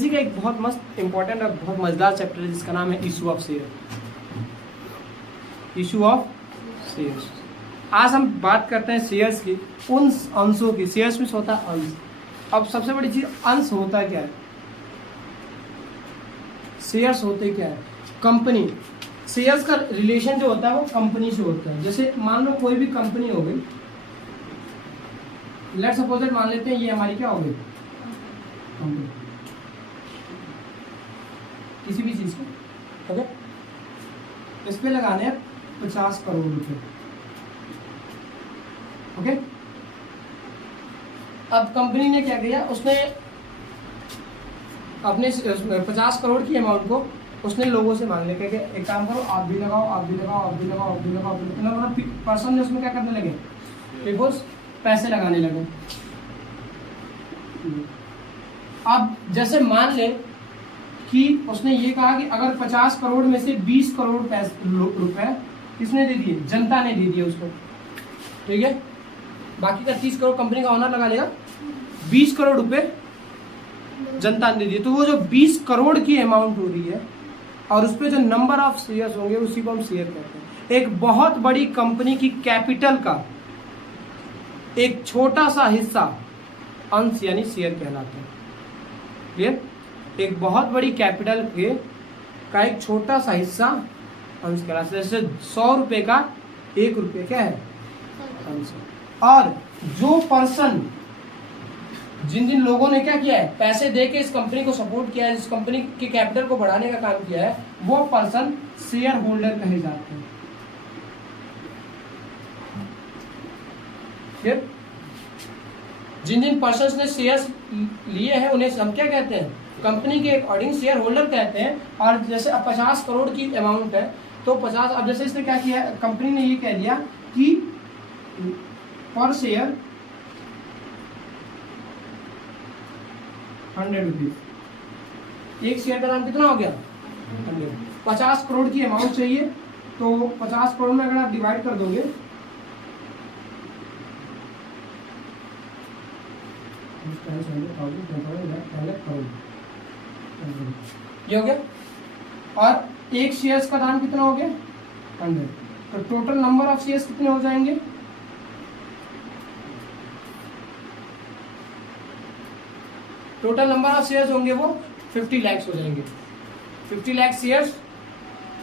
MNC का एक बहुत मस्त इंपॉर्टेंट और बहुत मजेदार चैप्टर है जिसका नाम है issue of share. Issue of shares. आज हम बात करते हैं शेयर्स की, उन अंशों की। शेयर्स में होता है अंश। अब सबसे बड़ी चीज अंश होता क्या है, शेयर्स होते क्या है, कंपनी। शेयर्स का रिलेशन जो होता है वो कंपनी से होता है। जैसे मान लो कोई भी कंपनी हो गई, लेट्स सपोज दैट मान लेते हैं ये हमारी क्या हो गई कंपनी, किसी भी चीज को, ओके। इस पे लगाने हैं 50 करोड़ रुपए, ओके। अब कंपनी ने क्या किया, उसने अपने 50 करोड़ की अमाउंट को उसने लोगों से मांग लिया कि एक काम करो, आप भी लगाओ, आप भी लगाओ, आप भी लगाओ, आप भी लगाओ, मतलब पर्सन ने उसमें क्या करने लगे, पीपल्स पैसे लगाने लगे। अब जैसे मान ले कि उसने ये कहा कि अगर 50 करोड़ में से 20 करोड़ रुपए किसने दे दिए, जनता ने दे दिए उसको, ठीक है। बाकी का 30 करोड़ कंपनी का ओनर लगा लेगा, 20 करोड़ रुपए जनता ने दे दिए। तो वो जो 20 करोड़ की अमाउंट हो रही है और उस पर जो नंबर ऑफ शेयर्स होंगे उसी को हम शेयर कहते हैं। एक बहुत बड़ी कंपनी की कैपिटल का एक छोटा सा हिस्सा अंश यानी शेयर कहलाते हैं। क्लियर? एक बहुत बड़ी कैपिटल के का एक छोटा सा हिस्सा अंश कहलाता है। जैसे 100 रुपए का 1 रुपये क्या है, अंश। और जो पर्सन, जिन लोगों ने क्या किया है, पैसे दे के इस कंपनी को सपोर्ट किया है, इस कंपनी की कैपिटल को बढ़ाने का काम किया है, वो पर्सन शेयर होल्डर कहे जाते हैं। फिर जिन पर्सन्स ने शेयर्स लिए हैं उन्हें हम क्या कहते हैं, कंपनी के अकॉर्डिंग शेयर होल्डर कहते हैं। और जैसे अब 50 करोड़ की अमाउंट है तो 50, अब जैसे इसने क्या किया, कंपनी ने ये कह दिया कि पर शेयर 100 रुपीज। एक शेयर का दाम कितना हो गया, 100। 50 करोड़ की अमाउंट चाहिए तो 50 करोड़ में अगर आप डिवाइड कर दोगे, ये हो गया। और एक शेयर्स का दाम कितना हो गया, 100। तो टोटल नंबर ऑफ शेयर्स कितने हो जाएंगे, टोटल नंबर ऑफ शेयर्स होंगे वो 50 लाख हो जाएंगे। 50 लाख शेयर्स,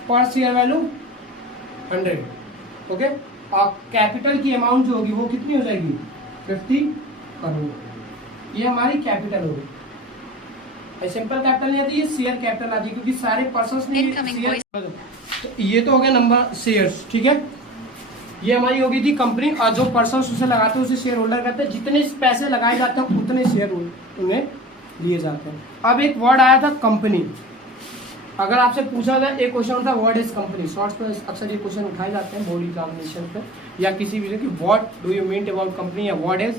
पर शेयर वैल्यू 100, ओके। और कैपिटल की अमाउंट जो होगी वो कितनी हो जाएगी, 50 करोड़। ये हमारी कैपिटल होगी। सिंपल कैपिटल नहीं आती, ये शेयर कैपिटल आती है क्योंकि सारे पर्सन्स ने शेयर। तो ये तो हो गया नंबर शेयर्स, ठीक है। ये हमारी होगी थी कंपनी, और जो पर्सन्स उसे लगाते हैं उसे शेयर होल्डर कहते हैं। जितने पैसे लगाए जाते हैं उतने शेयर उन्हें लिए जाते हैं। अब एक वर्ड आया था कंपनी। अगर आपसे पूछा जाए, एक क्वेश्चन होता है व्हाट इज कंपनी, शॉर्ट्स पे अक्सर ये क्वेश्चन उठाए जाते हैं बोर्ड एग्जामिनेशन पे या किसी भी कि what do you mean about company या what is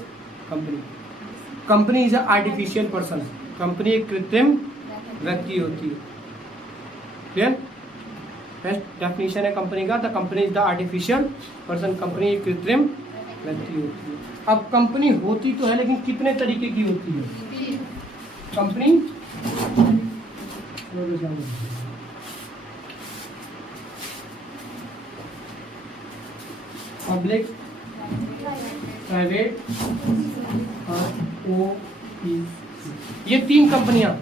company. Company is a artificial person. Company एक कृत्रिम व्यक्ति होती है। क्लियर? बेस्ट डेफिनेशन है कंपनी का, the company is the artificial person. Company एक कृत्रिम व्यक्ति होती है। अब कंपनी होती तो है लेकिन कितने तरीके की होती है कंपनी? पब्लिक, प्राइवेट और ओपीसी, ये 3 कंपनियां,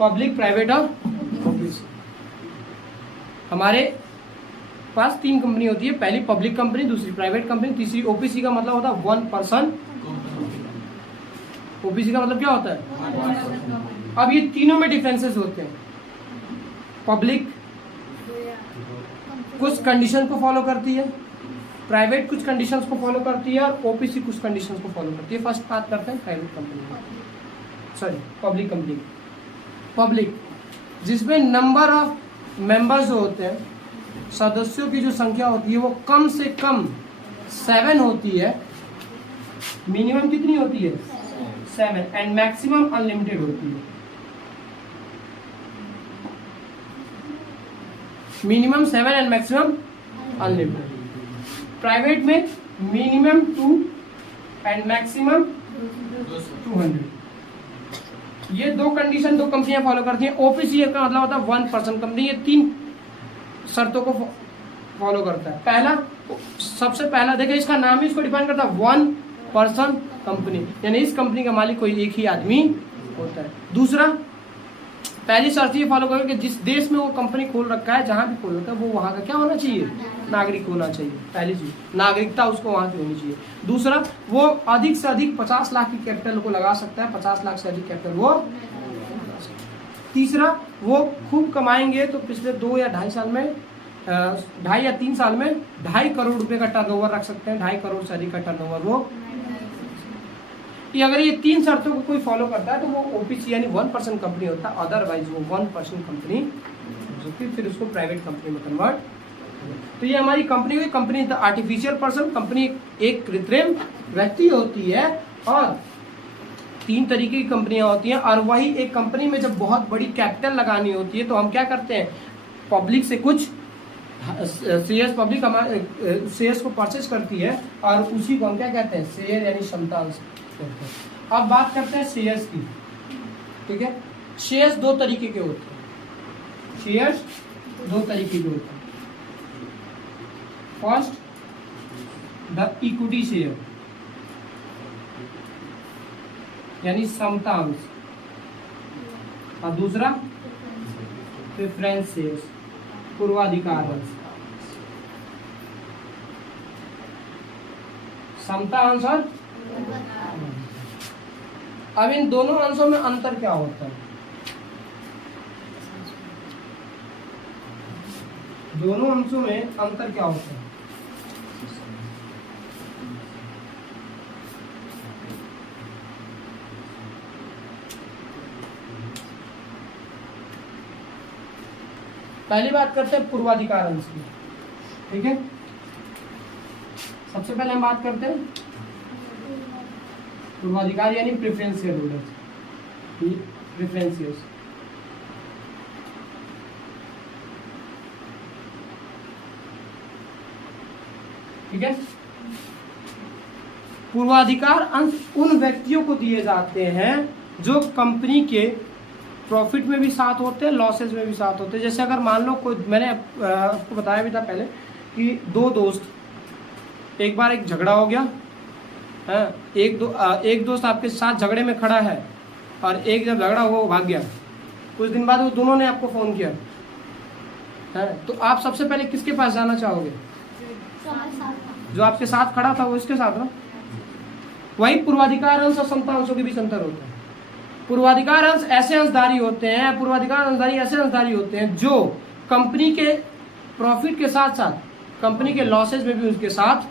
पब्लिक, प्राइवेट और ओपीसी। हमारे पास 3 कंपनी होती है, पहली पब्लिक कंपनी, दूसरी प्राइवेट कंपनी, तीसरी ओपीसी का मतलब होता है 1 पर्सन। ओपीसी का मतलब क्या होता है? अब ये तीनों में डिफरेंसेस होते हैं। पब्लिक कुछ कंडीशन को फॉलो करती है, प्राइवेट कुछ कंडीशंस को फॉलो करती है और ओपीसी कुछ कंडीशंस को फॉलो करती है। फर्स्ट बात करते हैं private company, sorry public company. Public जिसमें नंबर ऑफ मेंबर्स जो होते हैं, सदस्यों की जो संख्या होती है वो कम से कम 7 होती है। मिनिमम कितनी होती है, 7, एंड मैक्सिमम अनलिमिटेड होती है। Minimum 7 and maximum unlimited. Private में मिनिमम 2 एंड मैक्सिमम 200। ये दो कंडीशन दो कंपनियां फॉलो करती हैं। ओपीसीए का मतलब होता है 1% कंपनी। ये 3 शर्तों को फॉलो करता है। पहला, सबसे पहला देखिए इसका नाम ही इसको डिफाइन करता है 1% कंपनी, यानी इस कंपनी का मालिक कोई एक ही आदमी होता है। दूसरा, पहली शर्त ये फॉलो करें कि जिस देश में वो कंपनी खोल रखा है, जहां भी खोल रखा है, वो वहां का क्या होना चाहिए, नागरिक होना चाहिए। पहली चीज, नागरिकता उसको वहां की होनी चाहिए। दूसरा, वो अधिक से अधिक 50 लाख की कैपिटल को लगा सकता है, 50 लाख से अधिक कैपिटल वो। तीसरा, वो खूब कमाएंगे तो पिछले 2 या 2.5 साल में 2.5 या 3 साल में 2.5 करोड़ रुपए का टर्नओवर रख सकते हैं। 2.5 करोड़ से अधिक का टर्नओवर वो। अगर ये 3 शर्तों को कोई फॉलो करता है तो वो ओपीसी यानी 1% कंपनी होता है। अदरवाइज वो 1% कंपनी, फिर उसको प्राइवेट कंपनी में कन्वर्ट। तो ये हमारी कंपनी हुई। कंपनी आर्टिफिशियल पर्सन, कंपनी एक कृत्रिम व्यक्ति होती है। और 3 तरीके की कंपनियां होती हैं। और वही एक कंपनी में जब बहुत बड़ी कैपिटल लगानी होती है तो हम क्या करते हैं, पब्लिक से कुछ शेयर्स, पब्लिक हमारे शेयर्स को परचेज करती है और उसी को हम क्या कहते हैं, शेयर यानी क्षमता कहते हैं। अब बात करते हैं शेयर्स की। ठीक है, शेयर्स 2 तरीके के होते हैं। शेयर्स 2 तरीके के होते हैं। फर्स्ट, द इक्विटी शेयर यानी समता अंश, और दूसरा प्रेफरेंस शेयर्स, पूर्वाधिकार अंश। समता अंश और अब इन दोनों अंशों में अंतर क्या होता है? दोनों अंशों में अंतर क्या होता है? पहली बात करते हैं पूर्वाधिकार अंश की। ठीक है, सबसे पहले हम बात करते हैं पूर्वाधिकार यानी preference share holder. Preference shares, ठीक है। पूर्वाधिकार अंश उन व्यक्तियों को दिए जाते हैं जो कंपनी के प्रॉफिट में भी साथ होते हैं, लॉसेज में भी साथ होते हैं। जैसे अगर मान लो कोई, मैंने आपको बताया भी था पहले कि 2 दोस्त, एक बार एक झगड़ा हो गया है, एक दोस्त आपके साथ झगड़े में खड़ा है और एक जब झगड़ा हुआ वो भाग गया। कुछ दिन बाद वो दोनों ने आपको फोन किया है, तो आप सबसे पहले किसके पास जाना चाहोगे? जो आपके साथ खड़ा था वो इसके साथ ना। वही पूर्वाधिकार अंश और समता अंशों के बीच अंतर होता है। पूर्वाधिकार अंश ऐसे अंशधारी होते हैं, पूर्वाधिकार अंशधारी ऐसे अंशधारी होते हैं जो कंपनी के प्रॉफिट के साथ साथ कंपनी के लॉसेज में भी उसके साथ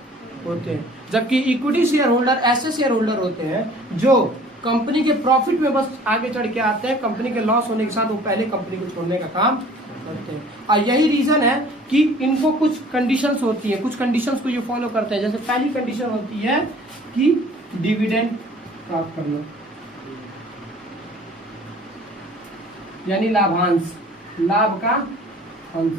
होते हैं। जबकि इक्विटी शेयर होल्डर ऐसे शेयर होल्डर होते हैं जो कंपनी के प्रॉफिट में बस आगे चढ़ के आते हैं, कंपनी के लॉस होने के साथ वो पहले कंपनी को छोड़ने का काम करते हैं। और यही रीजन है कि इनको कुछ कंडीशंस होती हैं, कुछ कंडीशंस को ये फॉलो करते हैं। जैसे पहली कंडीशन होती है कि डिविडेंड प्राप्त करना यानी लाभांश, लाभ का अंश।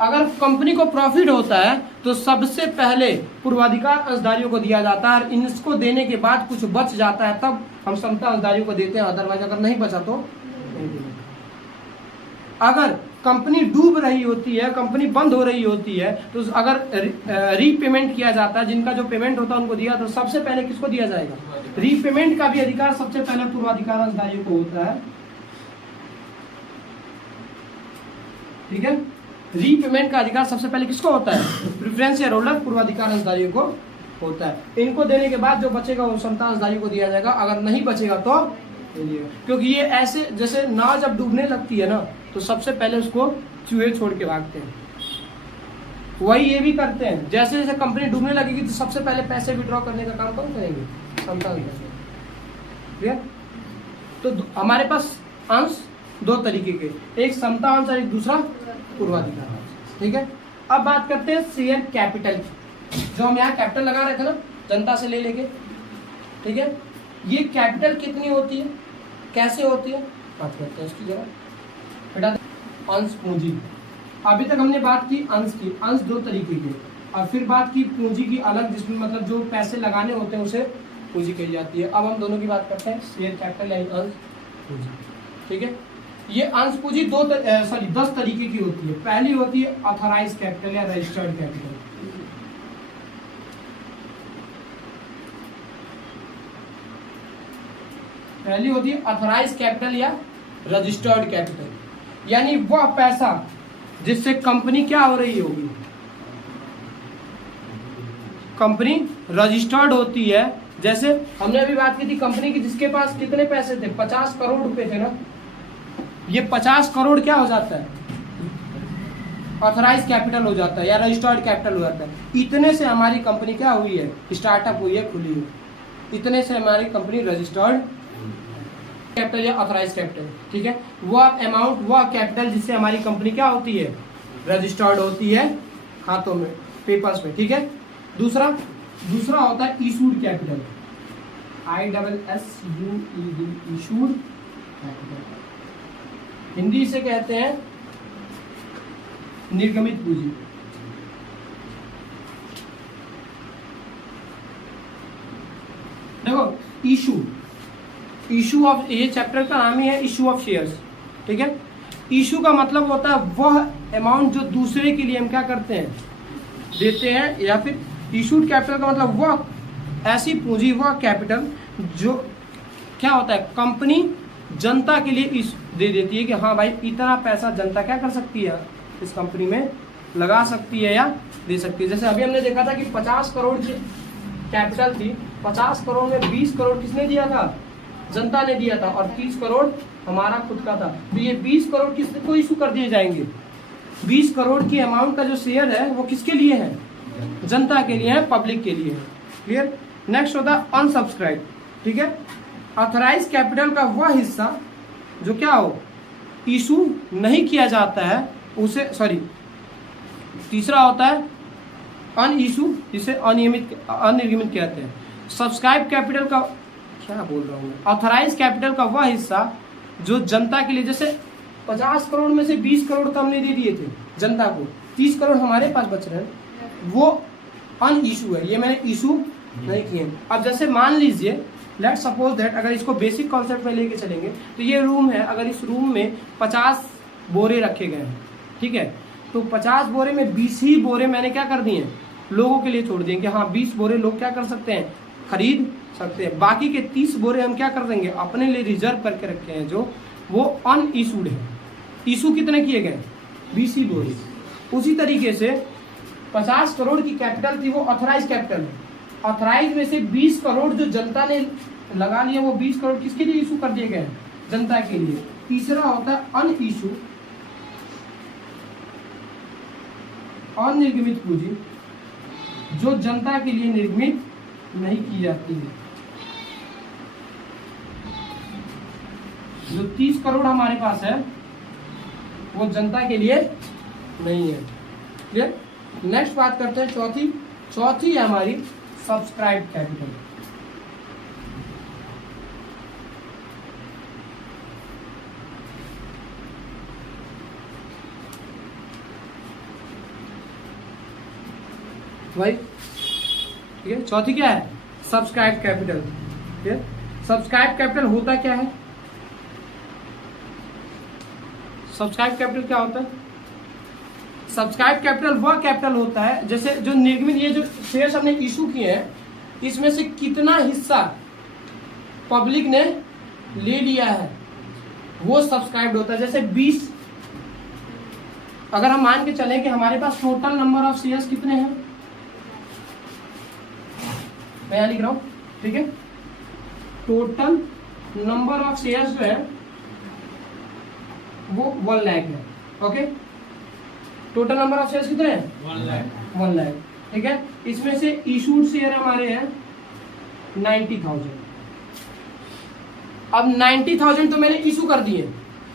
अगर कंपनी को प्रॉफिट होता है तो सबसे पहले पूर्वाधिकार अंशधारियों को दिया जाता है और इनको देने के बाद कुछ बच जाता है तब हम समता अंशधारियों को देते हैं। अदरवाइज अगर नहीं बचा तो नहीं देते। अगर कंपनी डूब रही होती है, कंपनी बंद हो रही होती है, तो अगर रीपेमेंट किया जाता है, जिनका जो पेमेंट होता है उनको दिया, तो सबसे पहले किसको दिया जाएगा? रीपेमेंट का भी अधिकार सबसे पहले पूर्वाधिकार अंशधारियों को होता है। ठीक है, रीपेमेंट का अधिकार सबसे पहले किसको होता है? प्रेफरेंस शेयर होल्डर, पूर्वाधिकार अंशधारियों को होता है। इनको देने के बाद जो बचेगा वो समता अंशधारियों को दिया जाएगा। अगर नहीं बचेगा तो क्योंकि ये ऐसे, जैसे नाव जब डूबने लगती है ना तो सबसे पहले उसको चूहे छोड़ के भागते हैं, वही ये भी करते हैं। जैसे जैसे कंपनी डूबने लगेगी तो सबसे पहले पैसे विड्रॉ करने का काम कौन करेंगे? समता अंशधारी। ठीक है, तो हमारे पास अंश 2 तरीके के, एक समता अंश और एक दूसरा पूर्वाधिकार अंश। ठीक है, अब बात करते हैं शेयर कैपिटल की। जो हम यहाँ कैपिटल लगा रहे थे ना जनता से ले लेके, ठीक है, ये कैपिटल कितनी होती है, कैसे होती है, बात करते हैं इसकी जरा बेटा। अंश पूंजी, अभी तक हमने बात की अंश की। अंश 2 तरीके के, और फिर बात की पूंजी की अलग, जिसमें मतलब जो पैसे लगाने होते हैं उसे पूंजी कही जाती है। अब हम दोनों की बात करते हैं, शेयर कैपिटल यानी अंश पूंजी। ठीक है, ये अंश पूंजी 10 तरीके की होती है। पहली होती है ऑथराइज कैपिटल या रजिस्टर्ड कैपिटल। पहली होती है ऑथराइज कैपिटल या रजिस्टर्ड कैपिटल, यानी वह पैसा जिससे कंपनी क्या हो रही होगी, कंपनी रजिस्टर्ड होती है। जैसे हमने अभी बात की थी कंपनी की, जिसके पास कितने पैसे थे, 50 करोड़ रुपए थे ना, ये 50 करोड़ क्या हो जाता है, ऑथराइज कैपिटल हो जाता है या रजिस्टर्ड कैपिटल हो जाता है। इतने से हमारी कंपनी क्या हुई है, स्टार्टअप हुई है, खुली हुई, इतने से हमारी कंपनी रजिस्टर्ड कैपिटल या ऑथराइज कैपिटल। ठीक है, वह अमाउंट, वह कैपिटल जिससे हमारी कंपनी क्या होती है, रजिस्टर्ड होती है हाथों में, पेपर्स में। ठीक है, दूसरा होता है issued capital, ISSUED, issued capital. Hindi से कहते हैं निर्गमित पूंजी। देखो इशू ऑफ, ये चैप्टर का नाम ही है इशू ऑफ शेयर्स। ठीक है, इशू का मतलब होता है वह अमाउंट जो दूसरे के लिए हम क्या करते हैं, देते हैं, या फिर इशूड कैपिटल का मतलब वह ऐसी पूंजी, वह कैपिटल जो क्या होता है, कंपनी जनता के लिए दे देती है कि हाँ भाई इतना पैसा जनता क्या कर सकती है, इस कंपनी में लगा सकती है या दे सकती है। जैसे अभी हमने देखा था कि 50 करोड़ की कैपिटल थी, 50 करोड़ में 20 करोड़ किसने दिया था, जनता ने दिया था, और 30 करोड़ हमारा खुद का था। तो ये 20 करोड़ किसको इशू कर दिए जाएंगे, 20 करोड़ की अमाउंट का जो शेयर है वो किसके लिए है, जनता के लिए है, पब्लिक के लिए है। क्लियर। नेक्स्ट होता है अनसब्सक्राइब। ठीक है, ऑथराइज कैपिटल का वह हिस्सा जो क्या हो, इशू नहीं किया जाता है उसे, सॉरी, तीसरा होता है अन इशू, जिसे अनिर्गमित कहते हैं। सब्सक्राइब कैपिटल का, क्या बोल रहा हूँ, ऑथराइज कैपिटल का वह हिस्सा जो जनता के लिए, जैसे 50 करोड़ में से 20 करोड़ तो हमने दे दिए थे जनता को, 30 करोड़ हमारे पास बच रहे हैं, वो अन इशू है, ये मैंने इशू नहीं किए। अब जैसे मान लीजिए, लेट सपोज दैट, अगर इसको बेसिक कॉन्सेप्ट में लेके चलेंगे तो ये रूम है, अगर इस रूम में 50 बोरे रखे गए हैं, ठीक है, तो 50 बोरे में 20 ही बोरे मैंने क्या कर दिए, लोगों के लिए छोड़ दिए कि हाँ 20 बोरे लोग क्या कर सकते हैं, खरीद सकते हैं। बाकी के 30 बोरे हम क्या कर देंगे, अपने लिए रिजर्व करके रखे हैं, जो वो अन इशूड है। इशू कितने किए गए, 20 ही बोरे। उसी तरीके से 50 करोड़ की कैपिटल थी, वो ऑथराइज कैपिटल है। ऑथराइज में से 20 करोड़ जो जनता ने लगा लिया, वो 20 करोड़ किसके लिए इशू कर दिए गए, जनता के लिए। तीसरा होता है अन इशू, अनिर्गमित पूंजी, जो जनता के लिए निर्गमित नहीं की जाती है। जो 30 करोड़ हमारे पास है वो जनता के लिए नहीं है। क्लियर। नेक्स्ट बात करते हैं चौथी है हमारी सब्सक्राइब कैपिटल। भाई ठीक है, चौथी क्या है, सब्सक्राइब कैपिटल। ठीक है, सब्सक्राइब कैपिटल होता क्या है, सब्सक्राइब कैपिटल क्या होता है, सब्सक्राइब कैपिटल वह कैपिटल होता है जैसे जो निर्गमित, ये जो शेयर्स हमने इशू किए हैं, इसमें से कितना हिस्सा पब्लिक ने ले लिया है वो सब्सक्राइब्ड होता है। जैसे 20, अगर हम मान के चलें कि हमारे पास टोटल नंबर ऑफ शेयर्स कितने हैं, मैं यहां लिख रहा हूं, ठीक है, टोटल नंबर ऑफ शेयर्स जो है वो 1 लाख है। Okay, total number of shares कितने हैं, 1 लाख। ठीक है, इसमें से इशूड शेयर हमारे हैं 90,000। अब 90,000 तो मैंने इशू कर दिए,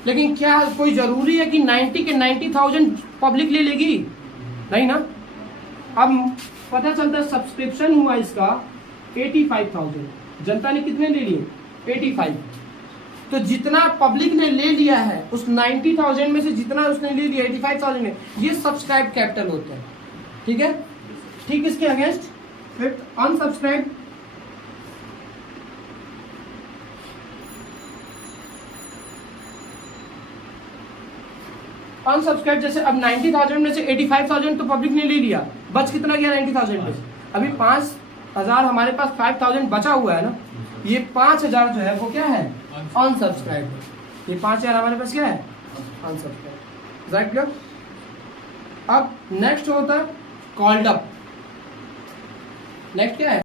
लेकिन क्या कोई जरूरी है कि 90 के 90,000 पब्लिक ले लेगी, नहीं ना। अब पता चलता है सब्सक्रिप्शन हुआ इसका 85,000, जनता ने कितने ले लिए, 85। तो जितना पब्लिक ने ले लिया है उस 90,000 में से जितना उसने ले लिया 85,000 में, ये सब्सक्राइब कैपिटल होता है। ठीक है, ठीक इसके अगेंस्ट फिफ्थ अनसब्सक्राइब अनसब्सक्राइब जैसे अब 90,000 में से 85,000 तो पब्लिक ने ले लिया, बच कितना गया 90,000 में? अभी 5,000 हमारे पास 5,000 बचा हुआ है ना, ये 5,000 जो है वो क्या है? अनसब्सक्राइब। ये 5,000 हमारे पास क्या है? अनसब्सक्राइब। Right clear? अब नेक्स्ट होता है कॉल्ड अप। नेक्स्ट क्या है?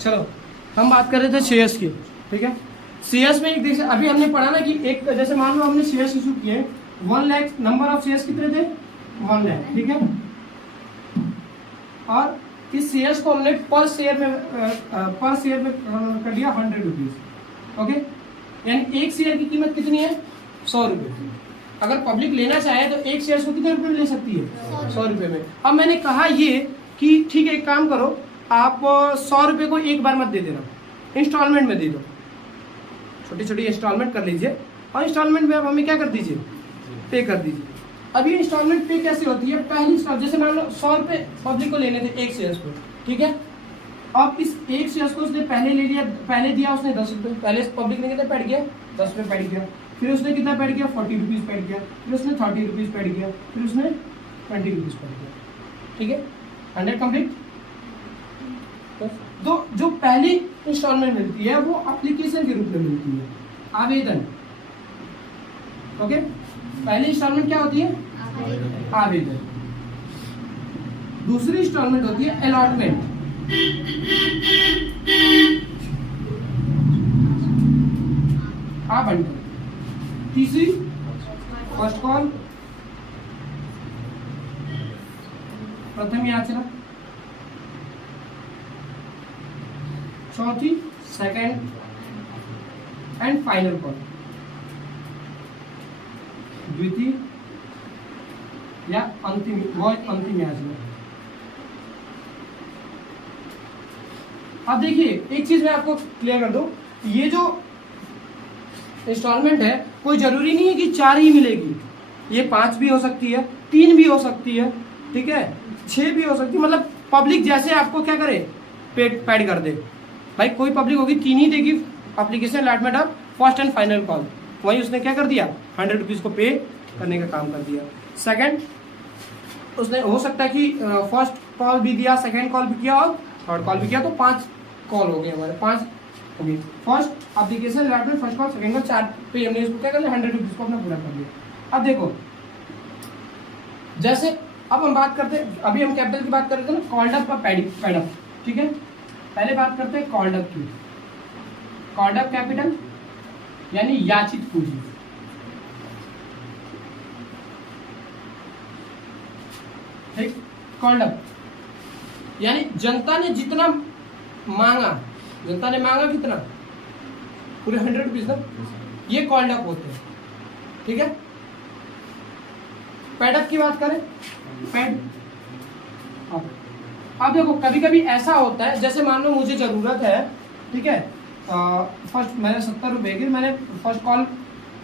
चलो हम बात कर रहे थे शेयर्स की, ठीक है। शेयर्स में एक देखिए, अभी हमने पढ़ा ना कि एक जैसे मान लो हमने शेयर्स इशू किए 1 लाख, नंबर ऑफ शेयर्स कितने थे? 1 लाख, ठीक है। और इस शेयर्स को हमने पर शेयर में कर दिया 100 रुपीज। ओके, यानी एक शेयर की कीमत कितनी है? 100 रुपये। अगर पब्लिक लेना चाहे तो एक शेयर को कितने रुपए में ले सकती है? 100 रुपये में। अब मैंने कहा ये कि ठीक है, एक काम करो, आप 100 रुपये को एक बार मत दे देना, इंस्टॉलमेंट में दे दो, छोटी छोटी इंस्टॉलमेंट कर लीजिए और इंस्टॉलमेंट में आप हमें क्या कर दीजिए? पे कर दीजिए। अब ये इंस्टॉलमेंट पे कैसे होती है? पहली जैसे मान लो 100 रुपये पब्लिक को लेने थे एक शेयर को, ठीक है। अब इस एक शेयर को उसने पहले ले लिया, पहले दिया उसने 10 रुपये, पहले पब्लिक ने कितना पेड किया? 10 रुपये पेड किया। फिर उसने कितना पेड किया? 40 रुपीज़ पेड किया। फिर उसने 30 रुपीज़ पेड किया। फिर उसने 20 रुपीज़ पेड किया, ठीक है। 100 कंप्लीट। तो जो पहली इंस्टॉलमेंट मिलती है वो एप्लीकेशन के रूप में मिलती है, आवेदन। ओके, पहली इंस्टॉलमेंट क्या होती है? आवेदन। दूसरी इंस्टॉलमेंट होती है अलॉटमेंट। आवंटन। तीसरी फर्स्ट कॉल, प्रथम याचना। चौथी सेकंड एंड फाइनल कॉल, द्वितीय या अंतिम याचना। अब देखिए एक चीज मैं आपको क्लियर कर दूं, ये जो इंस्टॉलमेंट है कोई जरूरी नहीं है कि 4 ही मिलेगी, ये 5 भी हो सकती है, 3 भी हो सकती है, ठीक है, 6 भी हो सकती है। मतलब पब्लिक जैसे आपको क्या करे, पेड कर दे। भाई कोई पब्लिक होगी 3 ही देगी, application allotment of first and final call, वही उसने क्या कर दिया? 100 रुपीज़ को पे करने का काम कर दिया। सेकंड, उसने हो सकता है कि फर्स्ट कॉल भी दिया, सेकंड कॉल भी किया और थर्ड कॉल भी किया, तो 5 कॉल हो गए हमारे, 5 हो गई। First application allotment, first call, second call, 4 पे हमने इसको क्या कर लिया? 100 रुपीज़ को अपना पूरा कर दिया। अब देखो, जैसे अब हम बात करते हैं, अभी हम कैपिटल की बात कर रहे थे ना, कॉल्ड अप और पेड अप, ठीक है। पहले बात करते हैं कॉल्ड अप की। कॉल्ड अप कैपिटल यानी याचित पूंजी, ठीक। कॉल्ड अप यानी जनता ने जितना मांगा, जनता ने मांगा कितना? पूरे 100 रुपीज ना, ये कॉल्ड अप होते हैं, ठीक है। पेड अप की बात करें, पेड अब देखो कभी कभी ऐसा होता है, जैसे मान लो मुझे जरूरत है, ठीक है, फर्स्ट मैंने 70 रुपए की, मैंने फर्स्ट कॉल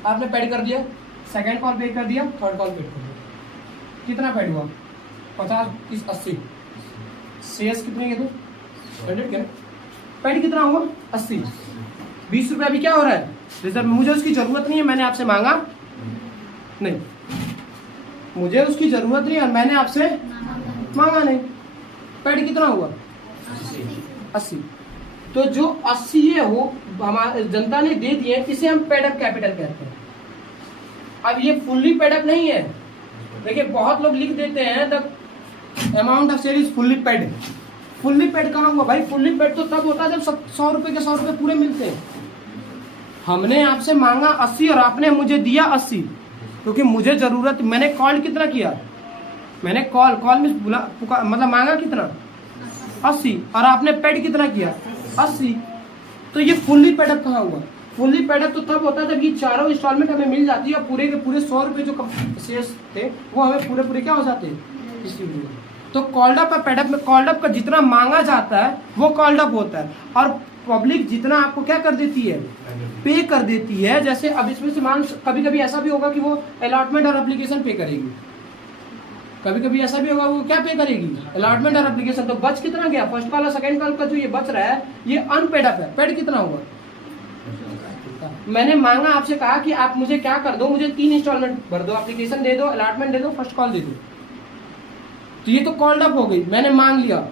आपने पेड कर दिया, सेकंड कॉल पे कर दिया, थर्ड कॉल पेड कर दिया, कितना पेड हुआ? 50, 30, 80। शेयर्स कितने के थे? 100 के। पेड कितना हुआ? 80। 20 रुपये अभी क्या हो रहा है? रिजर्व। मुझे उसकी जरूरत नहीं है, मैंने आपसे मांगा नहीं, मुझे उसकी जरूरत नहीं है और मैंने आपसे मांगा नहीं। पेड कितना हुआ? 80। तो जो 80 है वो हमारे जनता ने दे दिए, इसे हम पेड अप कैपिटल कहते हैं। अब ये फुल्ली पेड अप नहीं है। देखिए बहुत लोग लिख देते हैं the amount of share is fully paid. Fully paid कहाँ हुआ भाई? फुल्ली पेड तो तब होता है जब 100 रुपए के 100 रुपए पूरे मिलते हैं। हमने आपसे मांगा 80 और आपने मुझे दिया 80, क्योंकि मुझे जरूरत, मैंने कॉल कितना किया? मैंने कॉल में मतलब मांगा कितना? 80 और आपने पेड कितना किया? 80। तो ये फुल्ली पेड अप कहाँ हुआ? फुल्ली पेड अप तो तब होता है जब ये चारों इंस्टॉलमेंट हमें मिल जाती है और पूरे के पूरे 100 रुपए जो शेयर्स थे वो हमें पूरे पूरे क्या हो जाते हैं? डिस्ट्रीब्यूट। तो कॉल्ड अप और पेड अप में कॉल्ड अप का जितना मांगा जाता है वो कॉल्ड अप होता है और पब्लिक जितना आपको क्या कर देती है? पे कर देती है। जैसे अब इसमें से मान, कभी कभी ऐसा भी होगा कि वो अलॉटमेंट और एप्लीकेशन पे करेगी, कभी कभी ऐसा भी होगा वो क्या पे करेगी? अलॉटमेंट और एप्लीकेशन। तो बच कितना गया? फर्स्ट कॉल और सेकंड कॉल का जो ये बच रहा है ये अनपेड अप है। पेड कितना होगा? मैंने मांगा आपसे, कहा कि आप मुझे क्या कर दो, मुझे 3 इंस्टॉलमेंट भर दो, एप्लीकेशन दे दो, अलॉटमेंट दे दो, फर्स्ट कॉल दे दो। तो ये तो कॉल्ड अप हो गई, मैंने मांग लिया।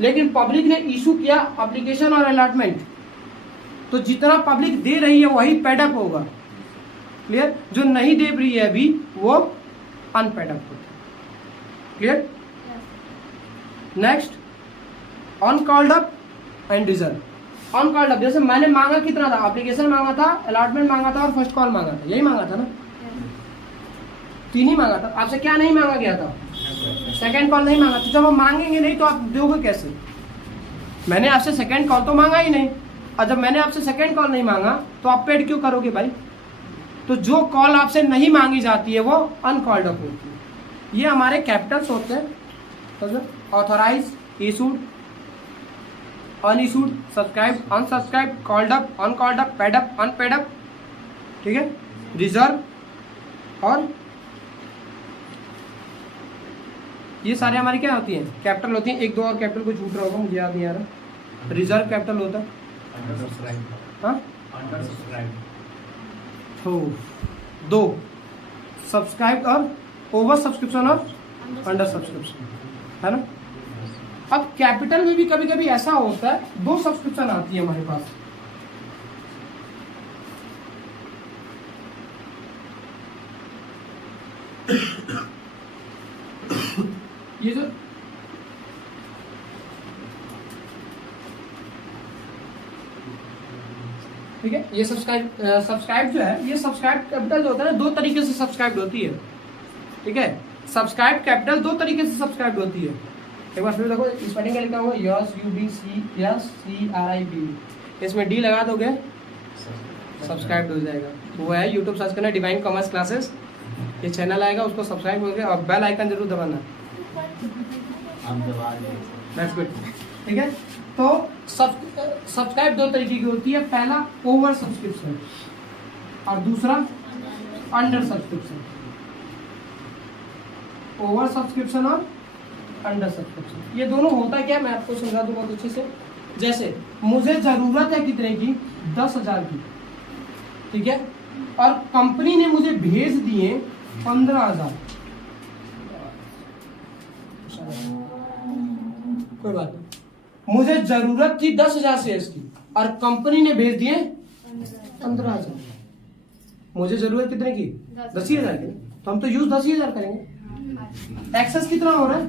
लेकिन पब्लिक ने इशू किया एप्लीकेशन और अलॉटमेंट, तो जितना पब्लिक दे रही है वही पेड अप होगा। क्लियर? जो नहीं दे रही है अभी वो अनपेड अप होता है। Clear? Next, on called up and reserve. On called up जैसे मैंने मांगा कितना था, एप्लीकेशन मांगा था, अलॉटमेंट मांगा था और फर्स्ट कॉल मांगा था, यही मांगा था ना, 3 ही मांगा था। आपसे क्या नहीं मांगा गया था? सेकंड कॉल नहीं मांगा। तो जब हम मांगेंगे नहीं तो आप दोगे कैसे? मैंने आपसे सेकंड कॉल तो मांगा ही नहीं, और जब मैंने आपसे सेकंड कॉल नहीं मांगा तो आप पेड क्यों करोगे भाई? तो जो कॉल आपसे नहीं मांगी जाती है वो अनकॉल्ड अप होती है। ये हमारे कैपिटल्स होते हैं, authorise, issued, unissued, subscribe, unsubscribe, called up, uncalled up, paid up, unpaid up, ठीक है, रिजर्व, और ये सारे हमारी क्या होती हैं? कैपिटल होती हैं। 1-2 और कैपिटल को छूट रहा होगा, मुझे याद नहीं आ रहा। रिजर्व कैपिटल होता है, तो 2 सब्सक्राइब और ओवर सब्सक्रिप्शन और अंडर सब्सक्रिप्शन, है ना। अब कैपिटल में भी कभी कभी ऐसा होता है 2 सब्सक्रिप्शन आती है हमारे पास। ये जो ठीक है, ये सब्सक्राइब जो है, ये सब्सक्राइब कैपिटल जो होता है ना, 2 तरीके से सब्सक्राइब होती है। ठीक है, सब्सक्राइब कैपिटल 2 तरीके से सब्सक्राइब होती है। एक बार फिर देखो, स्पेलिंग का लिखा हुआ यस UBCSCRIB, इसमें डी लगा दोगे सब्सक्राइब हो जाएगा। वो है यूट्यूब सर्च करना डिवाइन कॉमर्स क्लासेस, ये चैनल आएगा, उसको सब्सक्राइब हो गया और बेल आइकन जरूर दबाना। That's good. ठीक है, तो सब्सक्राइब 2 तरीके की होती है, पहला ओवर सब्सक्रिप्शन और दूसरा अंडर सब्सक्रिप्शन। ओवर सब्सक्रिप्शन और अंडर सब्सक्रिप्शन, ये दोनों होता क्या, मैं आपको समझा दूं बहुत अच्छे से। जैसे मुझे जरूरत है कितने की, 10,000 की, ठीक है, और कंपनी ने मुझे भेज दिए 15,000, कोई बात नहीं। मुझे जरूरत थी 10,000 शेयर्स की और कंपनी ने भेज दिए 15,000। मुझे जरूरत कितने की, 10,000 की, तो हम तो यूज 10,000 करेंगे। एक्सेस कितना हो रहा है,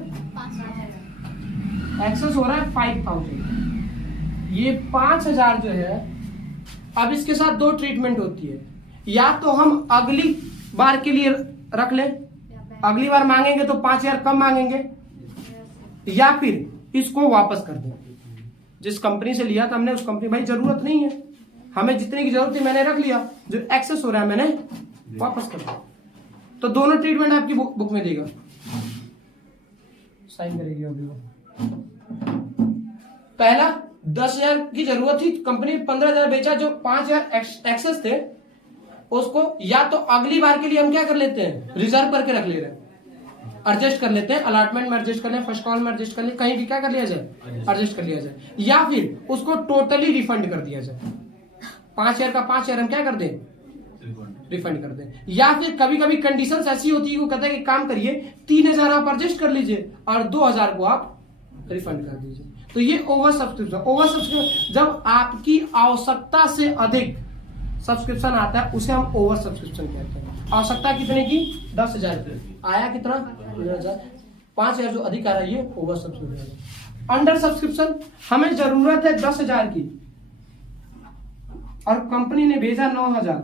एक्सेस हो रहा है 5,000। ये 5,000 जो है, अब इसके साथ 2 ट्रीटमेंट होती है। या तो हम अगली बार के लिए रख ले, अगली बार मांगेंगे तो 5,000 कम मांगेंगे, या फिर इसको वापस कर दें। जिस कंपनी से लिया था हमने, उस कंपनी भाई जरूरत नहीं है, हमें जितने की जरूरत थी मैंने रख लिया, जो एक्सेस हो रहा है मैंने वापस कर दिया। तो दोनों ट्रीटमेंट आपकी बुक में देगा, साइन करेगी अभी वो। पहला 10,000 की जरूरत थी, कंपनी 15,000 बेचा, जो 5,000 एक्सेस थे उसको या तो अगली बार के लिए हम क्या कर लेते हैं, रिजर्व करके रख ले रहे हैं, एडजस्ट कर लेते हैं, अलॉटमेंट में एडजस्ट कर लें, फर्स्ट कॉल में एडजस्ट कर लें, कहीं भी क्या कर लिया जाए, एडजस्ट कर लिया जाए, या फिर उसको टोटली रिफंड कर दिया जाए। 5,000 का 5,000 हम क्या कर दें, रिफंड कर दें। या फिर कभी कभी कंडीशंस ऐसी होती है, वो कहता है कि काम करिए 3,000 आप एडजस्ट कर लीजिए और 2,000 को आप रिफंड कर दीजिए। तो ये ओवर सब्सक्रिप्शन। ओवर सब्सक्रिप्शन जब आपकी आवश्यकता से अधिक सब्सक्रिप्शन आता है, उसे हम ओवर सब्सक्रिप्शन कहते हैं। आवश्यकता कितने की, 10,000 की, आया कितना, 15,000, 5,000 जो अधिक आ रहा है, ये ओवर सब्सक्रिप्शन। अंडर सब्सक्रिप्शन, हमें जरूरत है 10,000 की और कंपनी ने भेजा 9,000,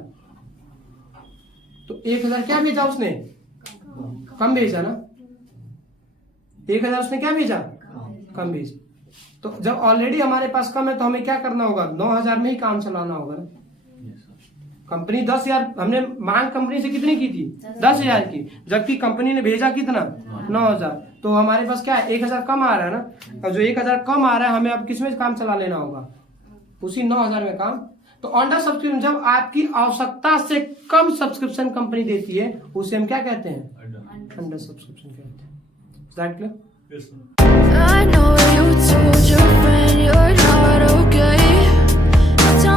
तो 1,000 क्या भेजा उसने, कम भेजा ना, 1,000 उसने क्या भेजा, कम भेजा। तो जब ऑलरेडी हमारे पास कम है तो हमें क्या करना होगा, 9,000 में ही काम चलाना होगा ना। कंपनी 10,000, हमने मांग कंपनी से कितनी की थी, 10,000 की, जबकि कंपनी ने भेजा कितना, 9,000, तो हमारे पास क्या है, 1,000 कम आ रहा है ना। और जो 1,000 कम आ रहा है, हमें अब किसमें काम चला लेना होगा, उसी 9,000 में काम। तो अंडर सब्सक्रिप्शन, जब आपकी आवश्यकता से कम सब्सक्रिप्शन कंपनी देती है, उसे हम क्या कहते हैं, अंडर सब्सक्रिप्शन कहते हैं। Is that clear? Yes, sir. I know you told your friend you're not okay.